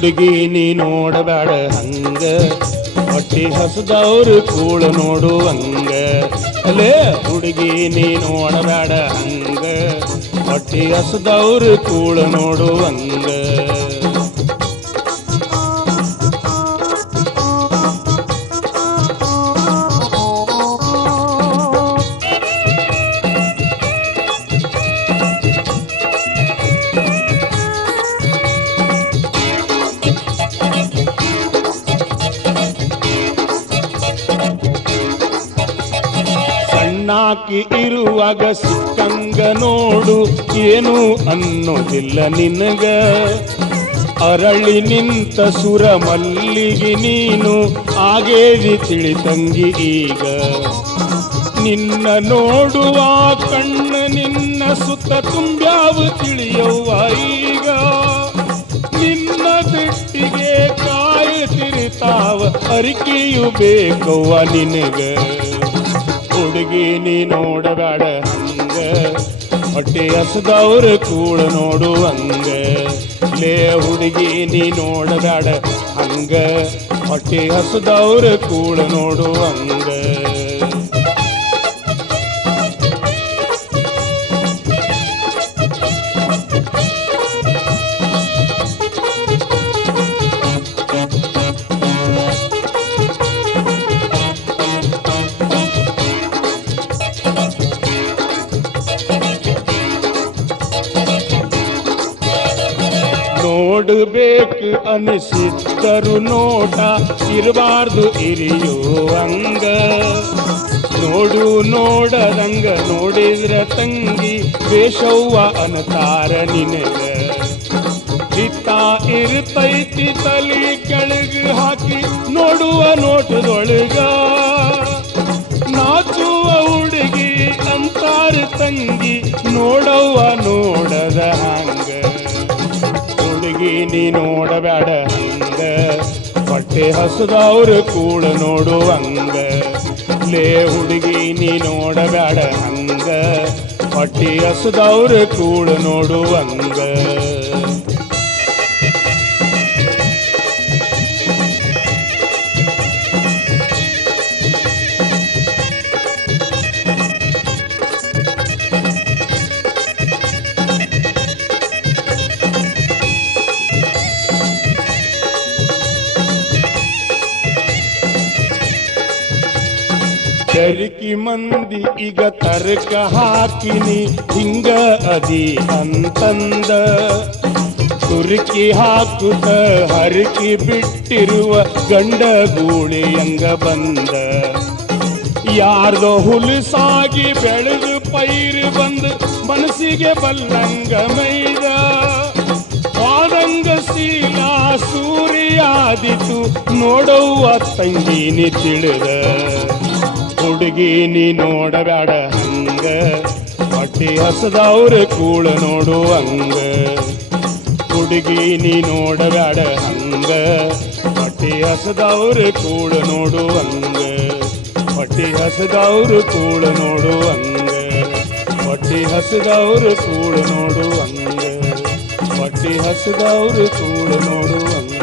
ಹುಡುಗಿ ನೀ ನೋಡಬೇಡ ಹಂಗ, ಹೊಟ್ಟಿ ಹಸದವ್ರು ಕೂಳ ನೋಡುವಂಗ. ಅಲೇ ಹುಡುಗಿ ನೀ ನೋಡಬೇಡ ಹಂಗ, ಹೊಟ್ಟಿ ಹಸದವ್ರು ಕೂಳ ನೋಡುವಂಗ. ಸಣ್ಣಾಕಿ ಇರುವಾಗ ಸಿಕ್ಕಂಗ ನೋಡು, ಏನು ಅನ್ನೋದಿಲ್ಲ ನಿನಗ. ಅರಳಿ ನಿಂತ ಸುರ ಮಲ್ಲಿಗೆ ನೀನು, ಆಗೇದಿ ತಿಳಿತಂಗಿ ಈಗ. ನಿನ್ನ ನೋಡುವ ಕಣ್ಣ ನಿನ್ನ ಸುತ್ತ ತುಂಬ್ಯಾವ ತಿಳಿಯವ್ವ ಈಗ. ನಿನ್ನ ದಿಟ್ಟಿಗೆ ಕಾಯುತ್ತಿರ್ತಾವ ಅರಿಕೆಯು ಬೇಕವ್ವ ನಿನಗ. ಹುಡುಗಿ ನೀ ನೋಡಬೇಡ ಹಂಗ, ಹೊಟ್ಟೆ ಹಸದವ್ರ ಕೂಳ ನೋಡುವಂಗ. ಲೇ ಹುಡುಗಿ ನೀ ನೋಡಬೇಡ ಹಂಗ, ಹೊಟ್ಟೆ ಹಸದವ್ರ ಕೂಳ ನೋಡುವಂಗ. ನೋಡಬೇಕು ಅನಿಸಿದ್ದರು ನೋಟ, ಇರಬಾರ್ದು ಇರಿಯುವಂಗ. ನೋಡು ನೋಡದಂಗ ನೋಡಿದ್ರ ತಂಗಿ, ಬೇಷವ್ವ ಅನತಾರ ನಿನಗ. ಚಿತ್ತ ಇರ್ತೈತಿ ತಲಿ ಕೆಳಗೆ ಹಾಕಿ ನೋಡುವ ನೋಟದೊಳಗ. ನಾಚುವ ಹುಡುಗಿ ಅಂತಾರ ತಂಗಿ, ನೋಡವ್ವ ನೋಡದ ಹಂಗ. ಹುಡುಗಿ ನೀ ನೋಡಬೇಡ ಹಂಗ, ಹೊಟ್ಟೆ ಹಸದವ್ರ ಕೂಳ ನೋಡುವಂಗ. ಲೇ ಹುಡುಗಿ ನೀ ನೋಡಬೇಡ ಹಂಗ, ಹೊಟ್ಟೆ ಹಸದವ್ರ ಕೂಳ ನೋಡುವಂಗ. ಬೆರಕಿ ಮಂದಿ ಈಗ ತರ್ಕ ಹಾಕಿನಿ, ಹಿಂಗ ಅದಿ ಅಂತಂದ. ತುರುಕಿ ಹಾಕುತ್ತ ಹರಕಿ ಬಿಟ್ಟಿರುವ ಗಂಡ ಗೂಳಿಯಂಗ ಬಂದ. ಯಾರ್ದೋ ಹುಲಸಾಗಿ ಬೆಳೆದು ಪೈರು ಬಂದು ಮನಸ್ಸಿಗೆ ಬಲ್ಲಂಗ ಮೈದ. ವಾದಂಗ ಶೀಲ ಸೂರ್ಯಾದಿತು ನೋಡವ್ವ ತಂಗಿನಿ ತಿಳಿದ. ಹುಡುಗಿ ನೀ ನೋಡಬೇಡ ಹಂಗ, ಹೊಟ್ಟಿ ಹಸದವ್ರ ಕೂಳ ನೋಡುವಂಗ. ಹುಡುಗಿ ನೀ ನೋಡಬೇಡ ಹಂಗ, ಹೊಟ್ಟಿ ಹಸದವ್ರ ಕೂಳ ನೋಡುವಂಗ. ಹೊಟ್ಟಿ ಹಸದವ್ರ ಕೂಳ ನೋಡುವಂಗ. ಹೊಟ್ಟಿ ಹಸದವ್ರ ಕೂಳ ನೋಡುವಂಗ. ಹೊಟ್ಟಿ ಹಸದವ್ರ ಕೂಳ ನೋಡುವಂಗ.